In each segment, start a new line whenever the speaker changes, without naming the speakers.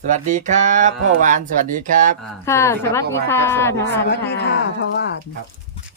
สวัสดีครับพ่อหวานสวัสดีครับ
ค่ะสวัสดีค่ะ
สวัสดีค่ะเพราะว่า
ครับ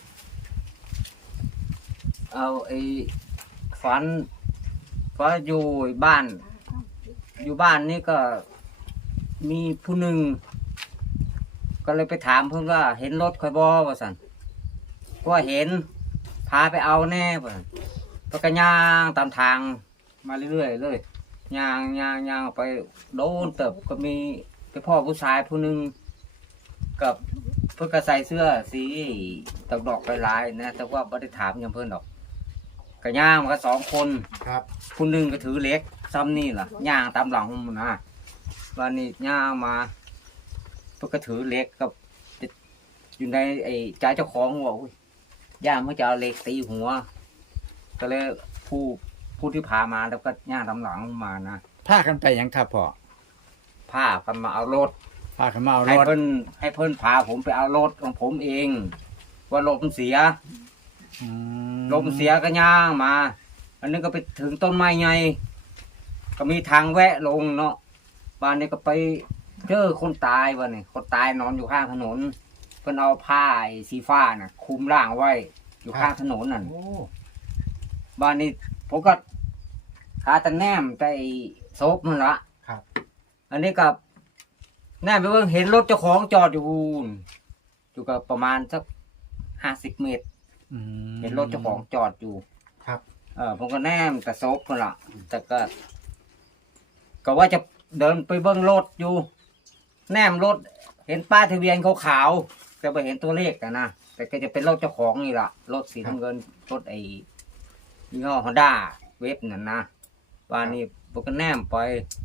เอาฝันว่าอยู่บ้าน อยู่บ้านนี่ก็มีผู้หนึ่งก็เลยไปถามเพิ่นว่าเห็นรถคอยบ่ว่าซั่นว่าเห็นพาไปเอาแน่ว่าซั่นก็ย่างตามทางมาเรื่อยๆเลยย่างไปโดนเติบก็มีไปพ่อผู้ชายผู้หนึ่งกับเพิ่นก็ใส่เสื้อสีตอกดอกลายๆนะแต่ว่าบ่ได้ถามยังเพิ่นดอกก็ย่างมาก็2 คน
ครับ
ผู้หนึ่งก็ถือเหล็กซ้ำนี่ล่ะย่างตามหลังมันนะวันนี้ย่างมาเพิ่นก็ถือเหล็กกับอยู่ในใจเจ้าของว่าอุ้ยย่างเมื่อจะเอาเหล็กตีหัว ก็เลยผู้ที่พามาแล้วก็ย่างตามหลังมานะ
พากันไปยังครับพ่อ
พากันมาเอารถ
พากันมาเอาร
ให้
ถ
เพิ่นพาผมไปเอารถของผมเอง ว่ารถมันเสีย
อืม
ลมเสียก็ย่างมา อันนี้ก็ไปถึงต้นไม้ใหญ่ก็มีทางแวะลงเนาะบ้านนี้ก็ไปเจอคนตายวันนี้คนตายนอนอยู่ข้างถนนเพิ่นเอาผ้าสีฟ้าน่ะคลุมร่างไว้อยู่ข้างถนนนั่น
โอ้
บ้านนี้ผมก็หาแต่แนมแต่ศพมันละ
ครับ
อันนี้ก็แนมไปเบิ่งเห็นรถเจ้าของจอดอยู่อยู่กับประมาณสัก50 เมตร
อืม
เห็นรถเจ้าของจอดอยู่
ครับ
ผมก็แนมแต่ซบกันละแต่ก็ว่าจะเดินไปเบิ้งรถอยู่ แนมรถเห็นป้ายทะเบียนขาวๆแต่ไม่เห็นตัวเลขนะแต่ก็จะเป็นรถเจ้าของนี่ละรถสีน้ำเงินรถยี่ห้อฮอนด้าเวฟนั่นนะบ้านนี้ผมก็แนมไป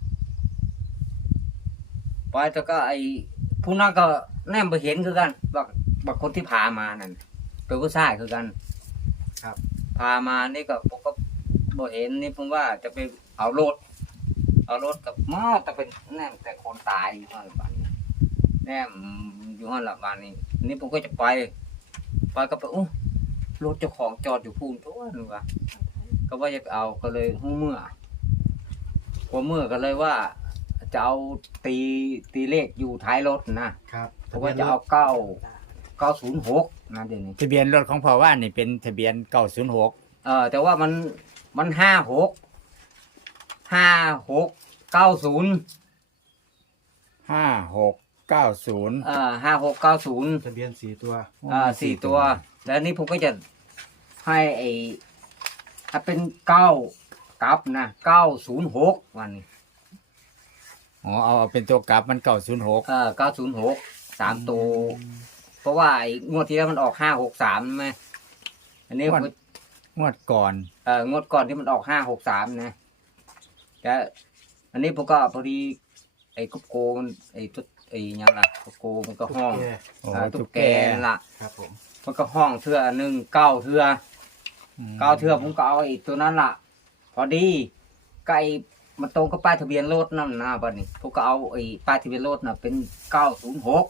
แต่ก็ผู้นั้นก็แนมไปเห็นคือกันบักคนที่พามานั่นเป็นผู้ชายคือกัน
ครับ
พามานี่ก็ผมก็บ่เห็นนี่ผมว่าจะไปเอารถกับมาแต่เป็นแน่แต่คนตายอยู่นั่นบ้านนี้แน่อยู่นั่นละบ้านนี้นี่ผมก็จะไปก็ไปรถเจ้าของจอดอยู่พูนตัวนึงวะก็ว่าจะไปเอาก็เลยหูเมื่อก็เลยว่า จะเอาตีเลขอยู่ท้ายรถนะครับ เพราะว่าจะเอา906นะเดี๋ยวนี้
ทะเบียนรถของพ่อว่านนี่เป็นทะเบียน906
แต่ว่ามัน5690
5690
5690
ทะเบียน4 ตัว
4 ตัว แล้วนี่ผมก็จะให้ถ้าเป็น9กลับนะ906วันนี้
อ๋อเอาเป็นตัวกลับมัน906
906 3 ตัว เพราะว่างวดที่แล้วมันออก563ใช่ไหมอันนี้ผม
งวดก่อน
งวดก่อนที่มันออก563นะแต่อันนี้ผมก็พอดีกุ๊กโกมันตุ๊ดยังล่ะกุ๊กโกมันก็ห้อง
โอ้
ตุ๊กแกนั่นล่ะ
ครับผม
มันก็ห้องเทื่อหนึ่ง9 เทื่อ 9 เทื่อผมก็เอาตัวนั้นล่ะ พอดีก็มันตรงกับป้ายทะเบียนรถนั่นนะบัดนี้ผมก็เอาป้ายทะเบียนรถน่ะเป็น906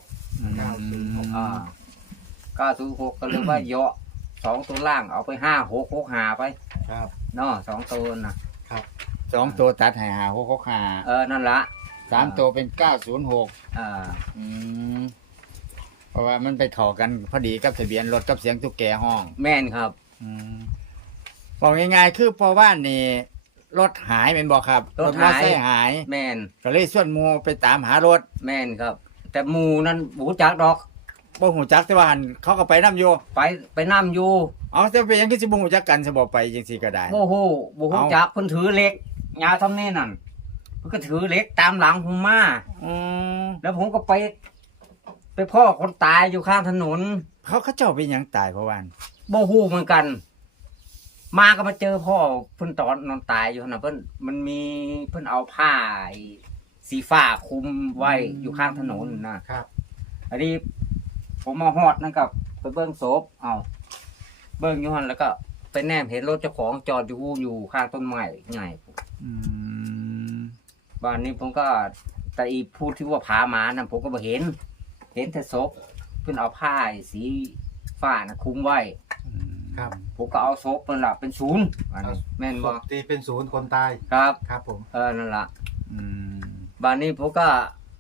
906ก็เลยว่าเยาะ2 ตัวล่างเอาไป5665ไป
ครับ
เนาะ2 ตัวน่ะ
2 ตัวตัดให้5665
นั่นละ
3 ตัวเป็น906 อืมเพราะว่ามันไปเข้ากันพอดีกับทะเบียนรถกับเสียงตุ๊กแกห้อง
แม่นครับ
อืมบอกง่ายๆคือพ่อว่านนี่รถหายเป็นบอกครับ
รถ
มอ
หาย
ไซค์หาย
แม่น
ก็เลยส่วนหมูไปตามหารถ
แม่นครับ แต่หมูนั้นบูจักดอก
บ่หูจักแต่ว่าหั่นเขาก็ไปนํอยู่
ไปนั่มอยู่
เอาแต่เป็นหยังคือสิบ่หูจักกันสิบ่ไปจังซี่ก็ได้
โอ้โหบูจักเพิ่นถือเหล็กยาวเทำนี่นั่นเพิ่นก็ถือเหล็กตามหลังผมมา
อืม
แล้วผมก็ไปพ่อคนตายอยู่ข้างถนน
เขาเจ้าเป็นหยังตายเพราะว่าน
โบฮูเหมือนกัน มาก็มาเจอพ่อเพิ่นตอนนอนตายอยู่นะเพิ่นมันมีเพิ่นเอาผ้าสีฟ้าคลุมไว้อยู่ข้างถนนนะครับ อันนี้ผมมาฮอดนั่นกับไปเบิ้งศพเบิ้งอยู่หันแล้วก็ไปแนมเห็นรถเจ้าของจอดอยู่ข้างต้นไม้ใหญ่
อืม
บ้านนี้ผมก็แต่อีผู้ที่ว่าพามานั่นผมก็บ่เห็นแต่ศพเพิ่นเอาผ้าสีฟ้านะคลุมไว้
ครับ
ผมก็เอาศพนั่นล่ะเป็นศูนย์อันนี้แม่นบ่
ตีเป็น0 คนตาย
ครับ
ครับผม
นั่นล่ะ
อืม
บ้านนี้ผมก็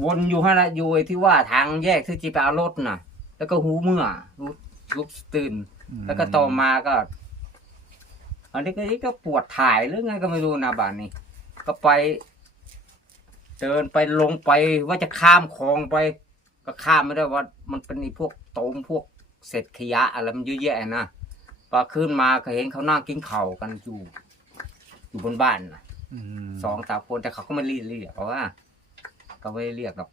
วนอยู่ฮะนะอยู่ไอ้ที่ว่าทางแยกที่จีไปเอารถน่ะ แล้วก็หูเมื่อลุกตื่น แล้วก็ต่อมาก็ อันนี้ก็ปวดถ่ายหรือไงก็ไม่รู้นะบ้านนี้ ก็ไป เดินไปลงไปว่าจะข้ามคลองไป ก็ข้ามไม่ได้ว่ามันเป็นไอ้พวกโตมพวกเศษขยะอะไรมันเยอะแยะนะพอขึ้นมาก็เห็นเขานั่งกินข้าวกันอยู่บนบ้านนะ 2-3 คนแต่เขาก็ไม่เรียกเพราะว่าก็ไม่เรียกหรอก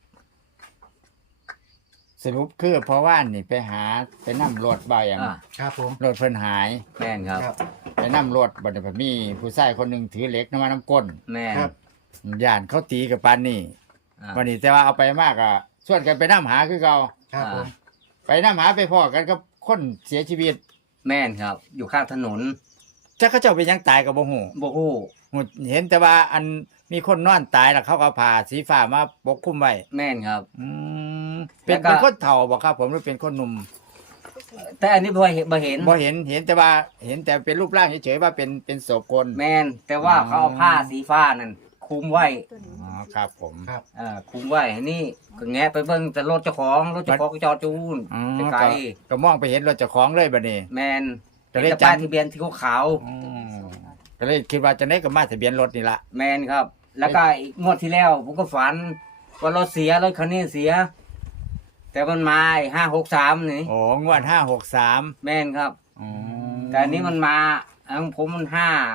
สรุปคือเพราะว่านี่ไปหาไปนั่รถบ่อย่าง
อ่า
ครับผม
รถเพิ่นหาย
แม่นครับ
ครับ
ไปนั่รถบัดนี้ก็มีผู้ชายคนหนึงถือเหล็กน้ำก้น
แม่น
ครับ
ย่านเขาตีกับปานนี่
อ่า
วันนี้แต่ว่าเอาไปมากอ่ะส่วนกันไปน้ำหาคือเก่า
ครับผม
ไปน้ำหาไปพ่อกันกับคนเสียชีวิต
แม่นครับ อยู่ข้างถนน
จักเขาเจ้าไปยังตายกับบ่ฮู้
โบฮู้
เห็นแต่ว่าอันมีคนนอนตายแล้วเขาก็เอาผ้าสีฟ้ามาปกคลุมไว้
แม่นครับ
อืม
แล้
เป็น
วก็
เป็นคนเฒ่าบ่ครับผมหรือเป็นคนหนุ่ม
แต่อันนี้บ่เห็น
บ่เห็นแต่ว่าเห็นแต่เป็นรูปร่างเฉยๆว่าเป็นศพคน
แม่นแต่ว่าเขาเอาผ้าสีฟ้านั่นคลุมไว้
อ๋อครับผม
ครับ
คลุมไว้อันนี้ก็แงะไปเบิ่งแต่รถเจ้าของก็จอดจูน
อ๋อ
ไกล
ก็มองไปเห็นรถเจ้าของเลยบัดนี้
แม่น
ก็
แต่
เลย
ป้าย
จำ
ทะเบียนที่ขาว
อืมก็เลยคิดว่าจะได้กับมาทะเบียนรถนี่ละ
ๆแม่นครับ แล้วก็อีกงวดที่แล้ว ผมก็ฝันว่ารถเสียรถคันนี้เสีย แต่มันมา563นี่
โอ้งวด563
แม่นครับ
อ๋อ
แต่อันนี้มันมาของผมมัน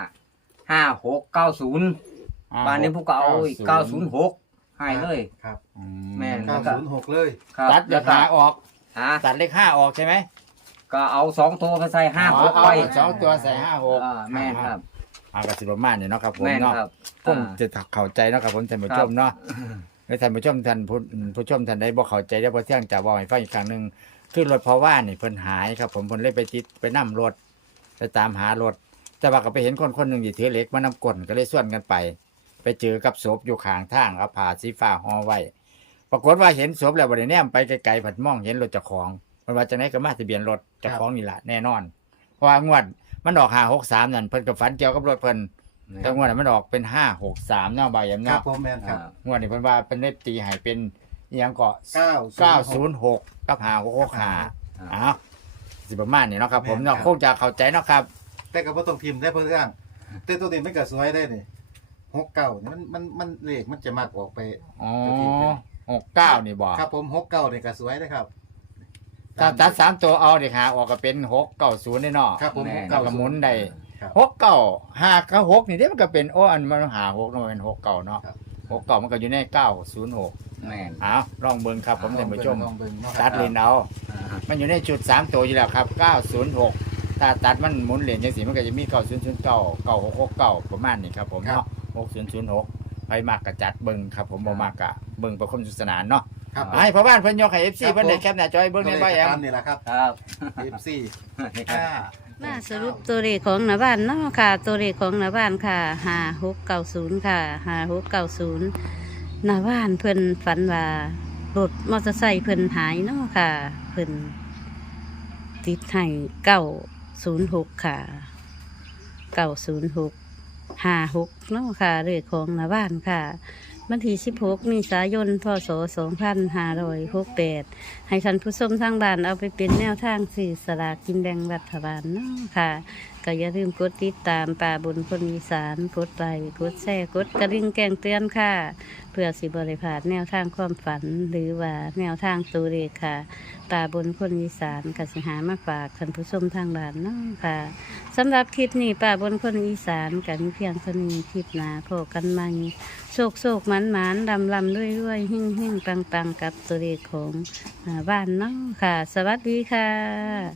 5690บ้านนี้พวกก็เอาอีก906ให้เลย
ครับ
แม่น
906เลย
ครับ
ตัดเล
แล้ว
ข
ก็
5ออก
ฮะ
ตัดเลข5ออกใช่ไหม
ก็เอา2ตัวไปใส่56
เอา
ไว้
สองตัวใส่56
แม่นครับ
เอากระสิบประมาณนี่เนาะครับผม
แม่น
เนาะ
ครับ
ผมจะเข้าใจเนาะครับผมท่านผู้ชมเนาะแล้วท่านผู้ชมท่านผู้ชมท่านใดบ่เข้าใจได้บ่เที่ยงจะบอกให้ฟังอีกครั้งหนึงคือรถเพราะว่านี่เพิ่นหายครับผมเพิ่นเลยไปติดไปนํรถไปตามหารถ แต่ว่าก็ไปเห็นคนหนึงที่ถือเหล็กมานำก้นก็เลยส่วนกันไป ไปเจอกับศพอยู่ข้างทางเอาผ้าสีฟ้าห่อไว้ ปรากฏว่าเห็นศพแล้วบ่ได้แนมไปไกลๆผัดมองเห็นรถเจ้าของเพิ่นว่าจังได๋ก็มาทะเบียนรถเจ้าของนี่ล่ะแน่นอน เพราะว่างวดมันออก563นั่นเพิ่นก็ฝันเกี่ยวกับรถเพิ่นแต่งวดนั้นมันออกเป็น563เนาะบ่ายยาม
ครับ
เนาะ
ผมแมนครับ
งวดนี้เพิ่นว่าเพิ่นได้ตีให้เป็นอิหยังก็
906
906กับ565อ้าวสิประมาณนี้เนาะครับผมเนาะคงจะเข้าใจเนาะครับ
แต่ก็บ่ต้องพิมพ์ได้เพิ่นเรื่องแต่ตัวนี้มันก็สวยได้นี่69นี่มันเลขมันจะมากออกไป
อ๋อ69นี่บ่
ครับผม69นี่ก็สวยนะครับ
ถ้าตัด3ตัวเอาดิหาออกก็เป็น690ได้เนาะ
ครับผม
ก็หมุนได้
ครับ
69596นี่เด้มันก็เป็นโอ้อันมัน56เนาะมันเป็น69เนาะ
ครับ
69มันก็อยู่ใน906
แม่น
อ้าวลองเบิ่งครับผมท่านผู้ชม
ลองเบิ่งเนาะค
ตั
รั
ด
บ
เลนเอา มันอยู่ในจุด3ตัวอยู่แล้วครับ906ถ้าตัดมันหมุนเหรียญจังซี่มันก็จะมี9009 9669ประมาณนี้ครับผมเนาะ6006ไปมากก็จัดเบิ่งครับผมบ่มากก็เบิ่งประคมสนุกสนานเนาะ
ครับ
ให้พ่อบ้านเพิ่นยกให้ FC เพิ่นได้แคปหน้าจอให้เบิ่งได้บ่แอม
ตามนี่แหละครับ
ครับ
FC
มาสรุปตัวเลขของหน้าบ้านเนาะค่ะ ตัวเลขของหน้าบ้านค่ะ5690ค่ะ5690หน้าบ้านเพิ่นฝันว่ารถมอเตอร์ไซค์เพิ่นหายเนาะค่ะ เพิ่นติดให้906ค่ะ90656เนาะค่ะเลขของหน้าบ้านค่ะวันที่16เมษายนพศ2568ให้ท่านผู้ชมทางบ้านเอาไปเป็นแนวทางสื่อสลากกินแบ่งรัฐบาลเนาะค่ะก็อย่าลืมกดติดตามป่าบนคนอีสานกดไลค์กดแชร์กดกระดิ่งแจ้งเตือนค่ะ เพื่อสิบริพลาดแนวทางความฝันหรือว่าแนวทางตัวเลขค่ะป่าบนคนอีสานกสิหามาฝากท่านผู้ชมทางบ้านเนาะค่ะสำหรับคลิปนี้ป่าบนคนอีสานกันเพียงเท่านี้คลิปหน้าพบกันใหม่โศกหมันลำด้วยหิ่งปังกับตัวเลขของบ้านเนาะค่ะ สวัสดีค่ะ